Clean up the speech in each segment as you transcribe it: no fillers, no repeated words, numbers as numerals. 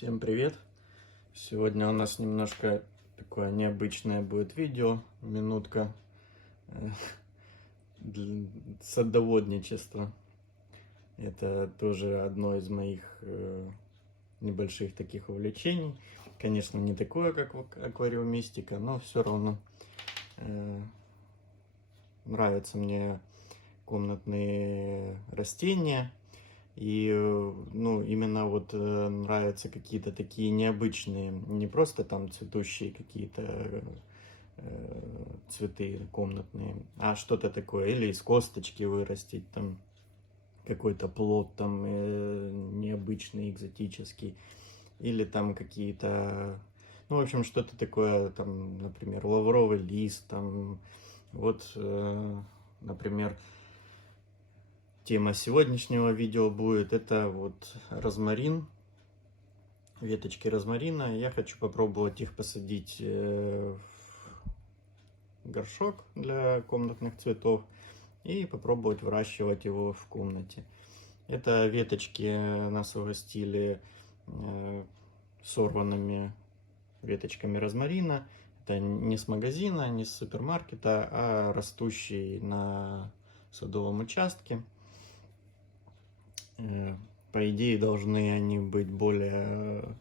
Всем привет! Сегодня у нас немножко такое необычное будет видео, минутка садоводничества. Это тоже одно из моих небольших таких увлечений. Конечно, не такое, как аквариумистика, но все равно нравятся мне комнатные растения. И, ну, именно вот нравятся какие-то такие необычные, не просто там цветущие какие-то цветы комнатные, а что-то такое, или из косточки вырастить там какой-то плод там необычный, экзотический, или там какие-то, ну, в общем, что-то такое, там, например, лавровый лист, там, вот, например, тема сегодняшнего видео будет это вот розмарин, веточки розмарина. Я хочу попробовать их посадить в горшок для комнатных цветов и попробовать выращивать его в комнате. Это веточки нас угостили сорванными веточками розмарина. Это не с магазина, не с супермаркета, а растущий на садовом участке. По идее, должны они быть более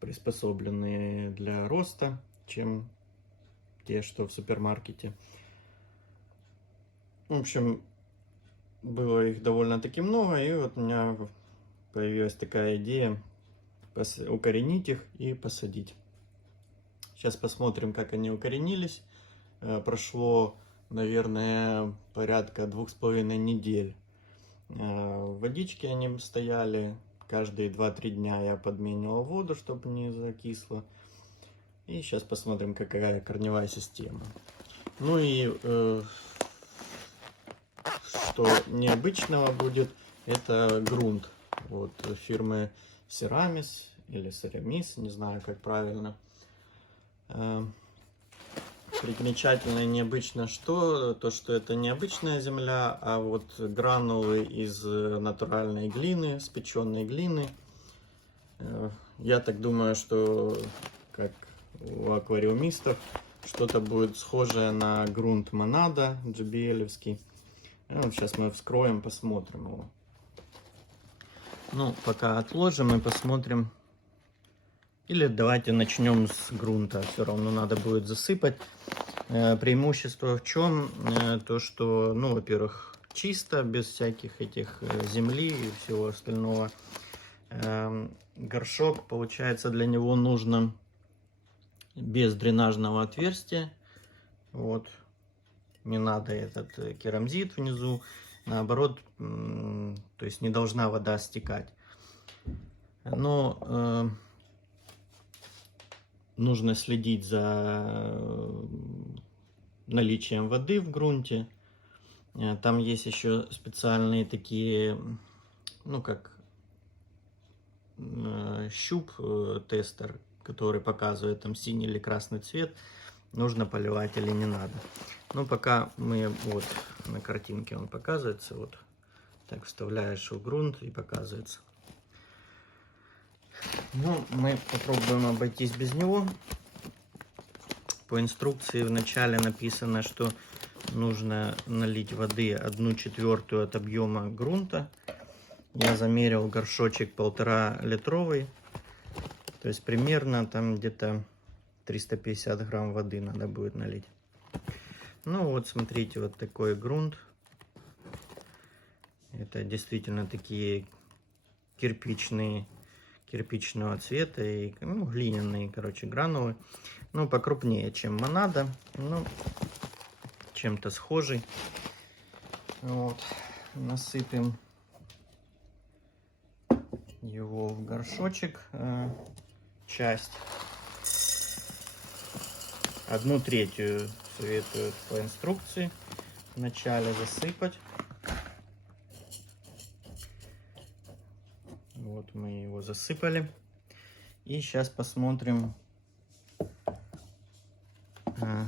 приспособленные для роста, чем те, что в супермаркете. В общем, было их довольно-таки много, и вот у меня появилась такая идея укоренить их и посадить. Сейчас посмотрим, как они укоренились. Прошло, наверное, порядка 2,5 недель. В водичке они стояли, каждые 2-3 дня я подменивал воду, чтобы не закисло. И сейчас посмотрим, какая корневая система. Ну и что необычного будет, это грунт. Вот фирмы Ceramis или Ceramis, не знаю, как правильно. Примечательно и необычно то, что это не обычная земля, а вот гранулы из натуральной глины, спеченной глины. Я так думаю, что, как у аквариумистов, что-то будет схожее на грунт Монада JBL-евский. Вот сейчас мы вскроем, посмотрим его. Ну, пока отложим и посмотрим. Или давайте начнем с грунта. Все равно надо будет засыпать. Преимущество в чем? То, что, ну, во-первых, чисто, без всяких этих земли и всего остального. Горшок, получается, для него нужно без дренажного отверстия. Вот. Не надо этот керамзит внизу. Наоборот, то есть не должна вода стекать. Но нужно следить за наличием воды в грунте. Там есть еще специальные такие, ну как щуп тестер, который показывает там синий или красный цвет, нужно поливать или не надо. Ну пока мы вот на картинке он показывается, вот так вставляешь в грунт и показывается. Ну, мы попробуем обойтись без него. По инструкции в начале написано, что нужно налить воды 1/4 от объема грунта. Я замерил горшочек 1,5 литровый. То есть примерно там где-то 350 грамм воды надо будет налить. Ну вот смотрите, вот такой грунт. Это действительно такие кирпичного цвета и, ну, глиняные, короче, гранулы. Ну, покрупнее, чем Монада. Ну, чем-то схожий. Вот. Насыпем его в горшочек. Часть. 1/3 советуют по инструкции вначале засыпать. Вот мы его засыпали. И сейчас посмотрим,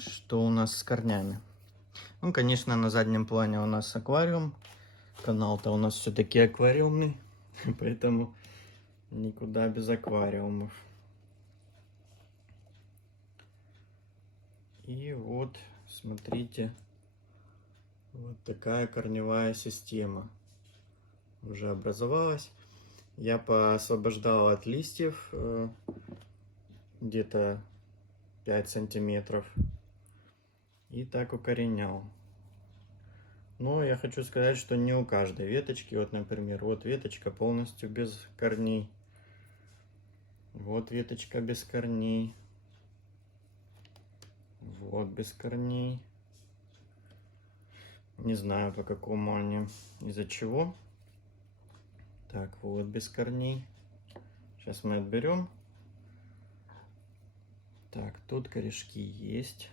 что у нас с корнями. Ну, конечно, на заднем плане у нас аквариум. Канал-то у нас все-таки аквариумный. Поэтому Никуда без аквариумов. И вот, смотрите, вот такая корневая система уже образовалась. Я поосвобождал от листьев где-то 5 сантиметров и так укоренял. Но я хочу сказать, что не у каждой веточки. Вот, например, вот веточка полностью без корней. Вот веточка без корней. Вот без корней. Не знаю, по какому они, из-за чего. Так, вот без корней. Сейчас мы отберем. Так, тут корешки есть.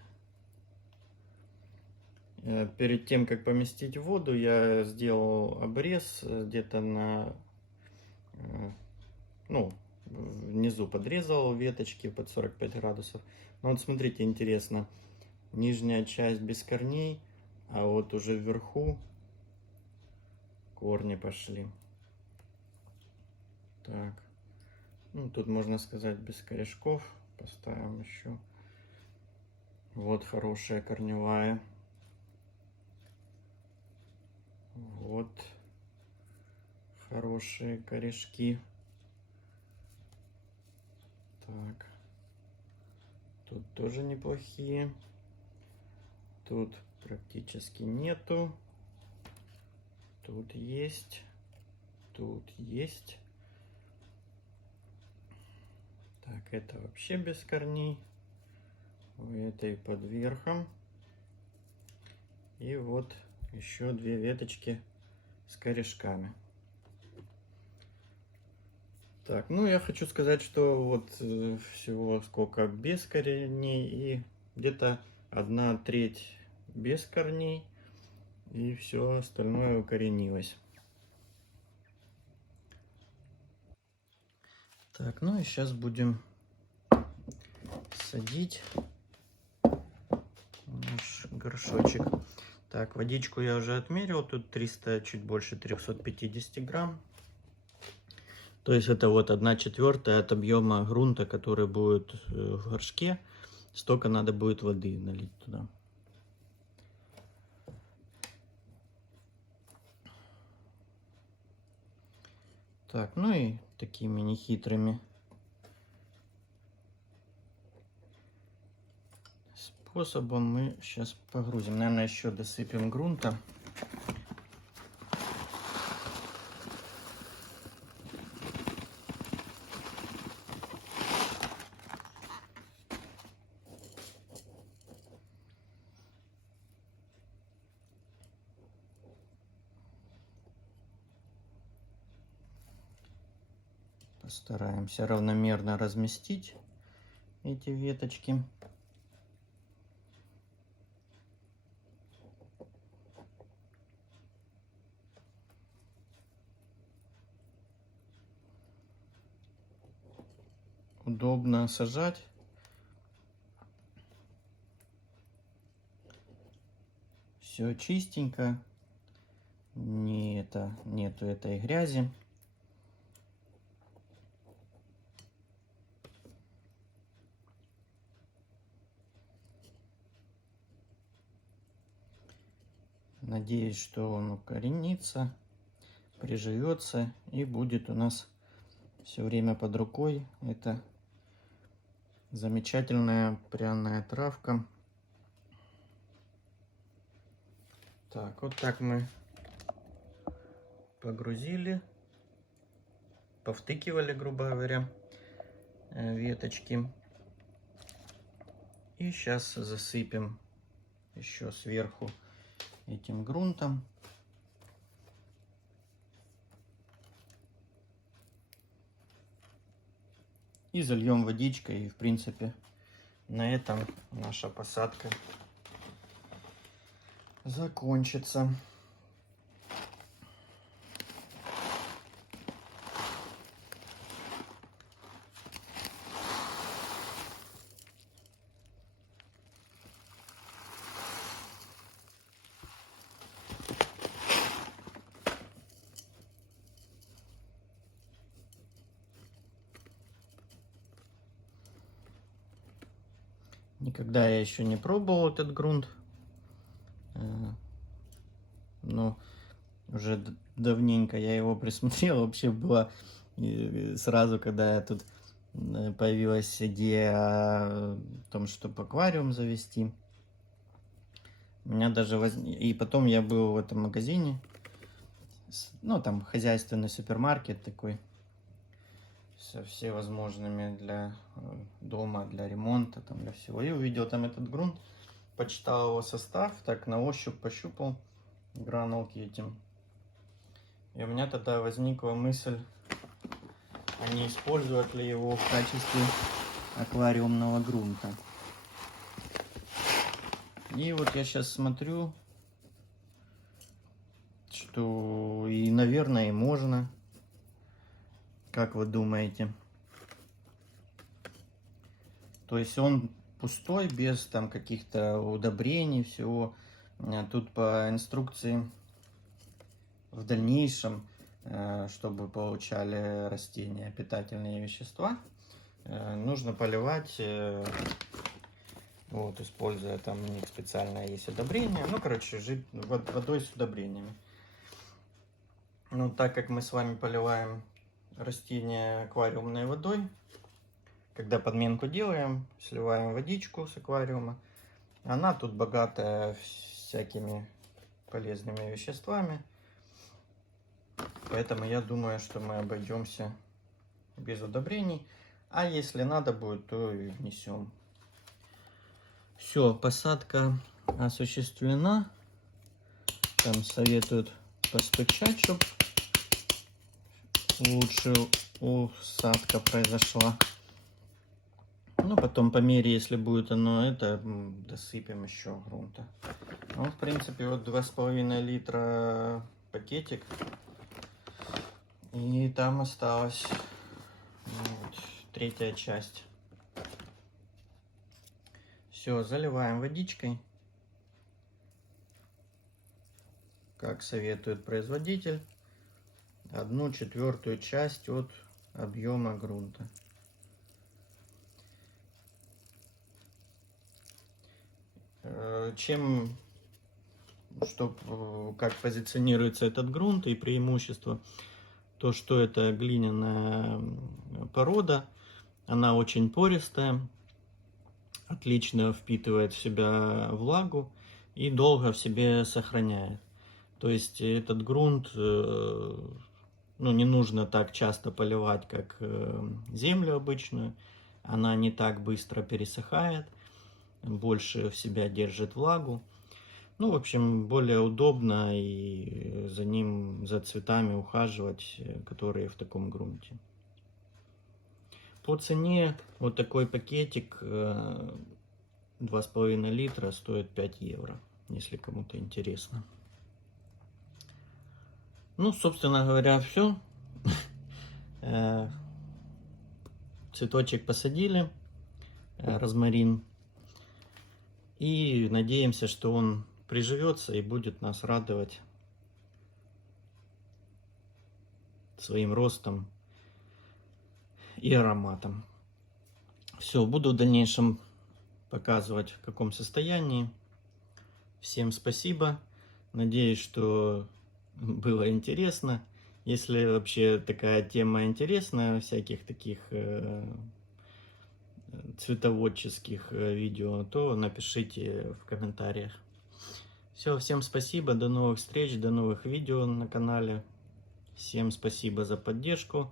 Перед тем, как поместить в воду, я сделал обрез где-то на, ну, внизу подрезал веточки под 45 градусов. Ну, вот смотрите, интересно, нижняя часть без корней, а вот уже вверху корни пошли. Так, ну, тут можно сказать без корешков. Поставим еще. Вот хорошая корневая. Вот хорошие корешки. Так, тут тоже неплохие. Тут практически нету. Тут есть. Тут есть. Так, это вообще без корней. У этой под верхом. И вот еще две веточки с корешками. Так, ну я хочу сказать, что вот всего сколько без корней и где-то 1/3 без корней, и все остальное укоренилось. Так, ну и сейчас будем садить наш горшочек. Так, водичку я уже отмерил, тут 300, чуть больше 350 грамм. То есть это вот 1/4 от объема грунта, который будет в горшке. Столько надо будет воды налить туда. Так, ну и такими нехитрыми способом мы сейчас погрузим. Наверное, еще досыпем грунта. Постараемся равномерно разместить эти веточки. Удобно сажать. Все чистенько. Нету этой грязи. Надеюсь, что он укоренится, приживется и будет у нас все время под рукой. Это замечательная пряная травка. Так, вот так мы погрузили, повтыкивали, грубо говоря, веточки. И сейчас засыпем еще сверху этим грунтом. И зальем водичкой. И в принципе на этом наша посадка закончится. Никогда я еще не пробовал этот грунт. Но уже давненько я его присмотрел. Вообще было сразу, когда я тут появилась идея о том, чтобы аквариум завести. У меня даже И потом я был в этом магазине. Ну, там хозяйственный супермаркет такой. Со всевозможными для дома, для ремонта, там, для всего. И увидел там этот грунт. Почитал его состав. Так на ощупь пощупал гранулки этим. И у меня тогда возникла мысль, а не использовать ли его в качестве аквариумного грунта. И вот я сейчас смотрю, что и, наверное, и можно. Как вы думаете? То есть он пустой, без там каких-то удобрений, всего. Тут по инструкции в дальнейшем, чтобы получали растения питательные вещества, нужно поливать, вот, используя там у них специальное есть удобрение, ну, короче, водой с удобрениями. Ну, так как мы с вами поливаем растения аквариумной водой, когда подменку делаем, сливаем водичку с аквариума, она тут богатая всякими полезными веществами. Поэтому я думаю, что мы обойдемся без удобрений. А если надо будет, то и внесем. Все, посадка осуществлена. Там советуют постучать, чтобы лучше усадка произошла. Ну, потом по мере, если будет оно это, досыпем еще грунта. Ну, в принципе, вот 2,5 литра пакетик. И там осталась вот, третья часть. Все, заливаем водичкой. Как советует производитель, 1/4 часть от объема грунта. Как позиционируется этот грунт и преимущество, то что это глиняная порода, она очень пористая, отлично впитывает в себя влагу и долго в себе сохраняет. То есть этот грунт, ну, не нужно так часто поливать, как землю обычную, она не так быстро пересыхает, больше в себя держит влагу. Ну, в общем, более удобно и за цветами ухаживать, которые в таком грунте. По цене вот такой пакетик 2,5 литра стоит 5 евро, если кому-то интересно. Ну, собственно говоря, все. Цветочек посадили, розмарин. И надеемся, что он приживется и будет нас радовать своим ростом и ароматом. Все, буду в дальнейшем показывать, в каком состоянии. Всем спасибо. Надеюсь, что было интересно. Если вообще такая тема интересная, всяких таких цветоводческих видео, то напишите в комментариях. Все, всем спасибо, до новых встреч, до новых видео на канале. Всем спасибо за поддержку.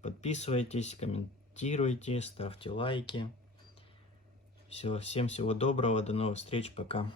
Подписывайтесь, комментируйте, ставьте лайки. Все, всем всего доброго, до новых встреч, пока.